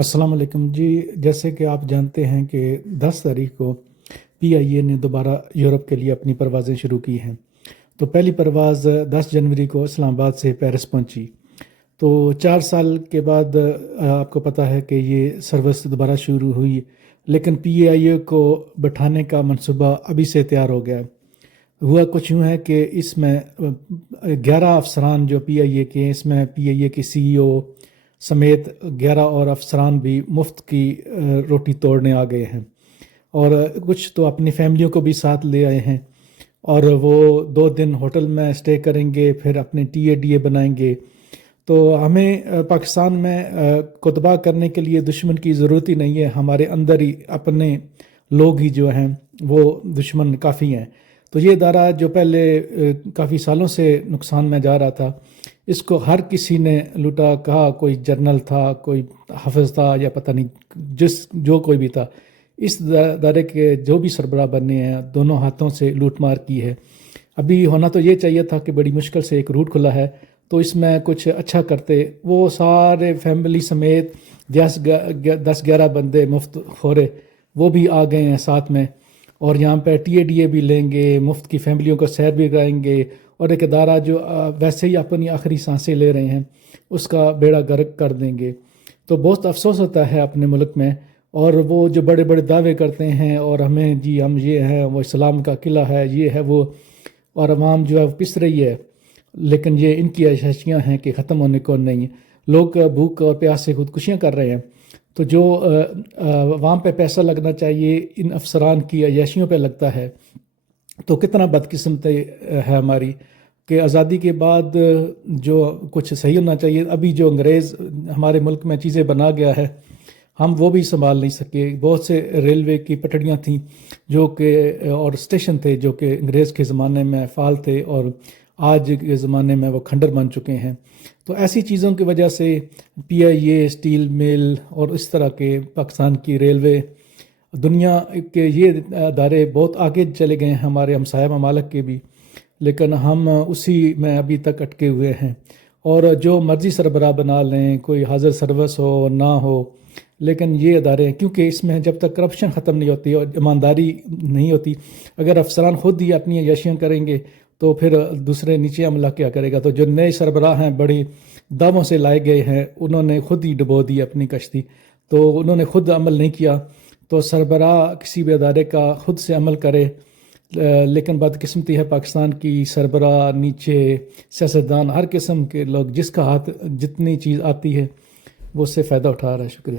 السلام علیکم جی، جیسے کہ آپ جانتے ہیں کہ 10 تاریخ کو پی آئی اے نے دوبارہ یورپ کے لیے اپنی پروازیں شروع کی ہیں۔ تو پہلی پرواز 10 جنوری کو اسلام آباد سے پیرس پہنچی۔ تو 4 سال کے بعد آپ کو پتہ ہے کہ یہ سروس دوبارہ شروع ہوئی، لیکن پی آئی اے کو بٹھانے کا منصوبہ ابھی سے تیار ہو گیا۔ ہوا کچھ یوں ہے کہ اس میں 11 افسران جو پی آئی اے کے ہیں، اس میں پی آئی اے کے سی ای او سمیت 11 اور افسران بھی مفت کی روٹی توڑنے آ گئے ہیں، اور کچھ تو اپنی فیملیوں کو بھی ساتھ لے آئے ہیں، اور وہ 2 دن ہوٹل میں اسٹے کریں گے، پھر اپنے ٹی اے ڈی اے بنائیں گے۔ تو ہمیں پاکستان میں کو تباہ کرنے کے لیے دشمن کی ضرورت ہی نہیں ہے، ہمارے اندر ہی اپنے لوگ ہی جو ہیں وہ دشمن کافی ہیں۔ تو یہ ادارہ جو پہلے کافی سالوں سے نقصان میں جا رہا تھا، اس کو ہر کسی نے لوٹا، کہا کوئی جرنل تھا، کوئی حافظ تھا، یا پتہ نہیں جو کوئی بھی تھا، اس ادارے کے جو بھی سربراہ بنے ہیں دونوں ہاتھوں سے لوٹ مار کی ہے۔ ابھی ہونا تو یہ چاہیے تھا کہ بڑی مشکل سے ایک روٹ کھلا ہے تو اس میں کچھ اچھا کرتے، وہ سارے فیملی سمیت 10-11 بندے مفت خورے وہ بھی آ گئے ہیں ساتھ میں، اور یہاں پہ ٹی اے ڈی اے بھی لیں گے، مفت کی فیملیوں کو سیر بھی کرائیں گے، اور ایک ادارہ جو ویسے ہی اپنی آخری سانسیں لے رہے ہیں اس کا بیڑا غرق کر دیں گے۔ تو بہت افسوس ہوتا ہے اپنے ملک میں، اور وہ جو بڑے بڑے دعوے کرتے ہیں اور ہمیں جی ہم یہ ہیں، وہ اسلام کا قلعہ ہے، یہ ہے وہ، اور عوام جو ہے وہ پس رہی ہے، لیکن یہ ان کی عیاشیاں ہیں کہ ختم ہونے کو نہیں۔ لوگ بھوک اور پیاس سے خودکشیاں کر رہے ہیں، تو جو عوام پہ پیسہ لگنا چاہیے ان افسران کی عیاشیوں پہ لگتا ہے، تو کتنا بدقسمتی ہے ہماری کہ آزادی کے بعد جو کچھ صحیح ہونا چاہیے، ابھی جو انگریز ہمارے ملک میں چیزیں بنا گیا ہے ہم وہ بھی سنبھال نہیں سکے۔ بہت سے ریلوے کی پٹڑیاں تھیں جو کہ اور اسٹیشن تھے جو کہ انگریز کے زمانے میں فعال تھے، اور آج کے زمانے میں وہ کھنڈر بن چکے ہیں۔ تو ایسی چیزوں کی وجہ سے پی آئی اے، اسٹیل مل اور اس طرح کے پاکستان کی ریلوے، دنیا کے یہ ادارے بہت آگے چلے گئے ہیں، ہمارے ہمسایہ ممالک کے بھی، لیکن ہم اسی میں ابھی تک اٹکے ہوئے ہیں۔ اور جو مرضی سربراہ بنا لیں، کوئی حاضر سروس ہو نہ ہو، لیکن یہ ادارے ہیں، کیونکہ اس میں جب تک کرپشن ختم نہیں ہوتی اور ایمانداری نہیں ہوتی، اگر افسران خود ہی اپنی عیاشیاں کریں گے تو پھر دوسرے نیچے عملہ کیا کرے گا؟ تو جو نئے سربراہ ہیں بڑی دعووں سے لائے گئے ہیں، انہوں نے خود ہی ڈبو دی اپنی کشتی، تو انہوں نے خود عمل نہیں کیا۔ تو سربراہ کسی بھی ادارے کا خود سے عمل کرے، لیکن بدقسمتی ہے پاکستان کی، سربراہ، نیچے سیاستدان، ہر قسم کے لوگ جس کا ہاتھ جتنی چیز آتی ہے وہ اس سے فائدہ اٹھا رہا ہے۔ شکریہ۔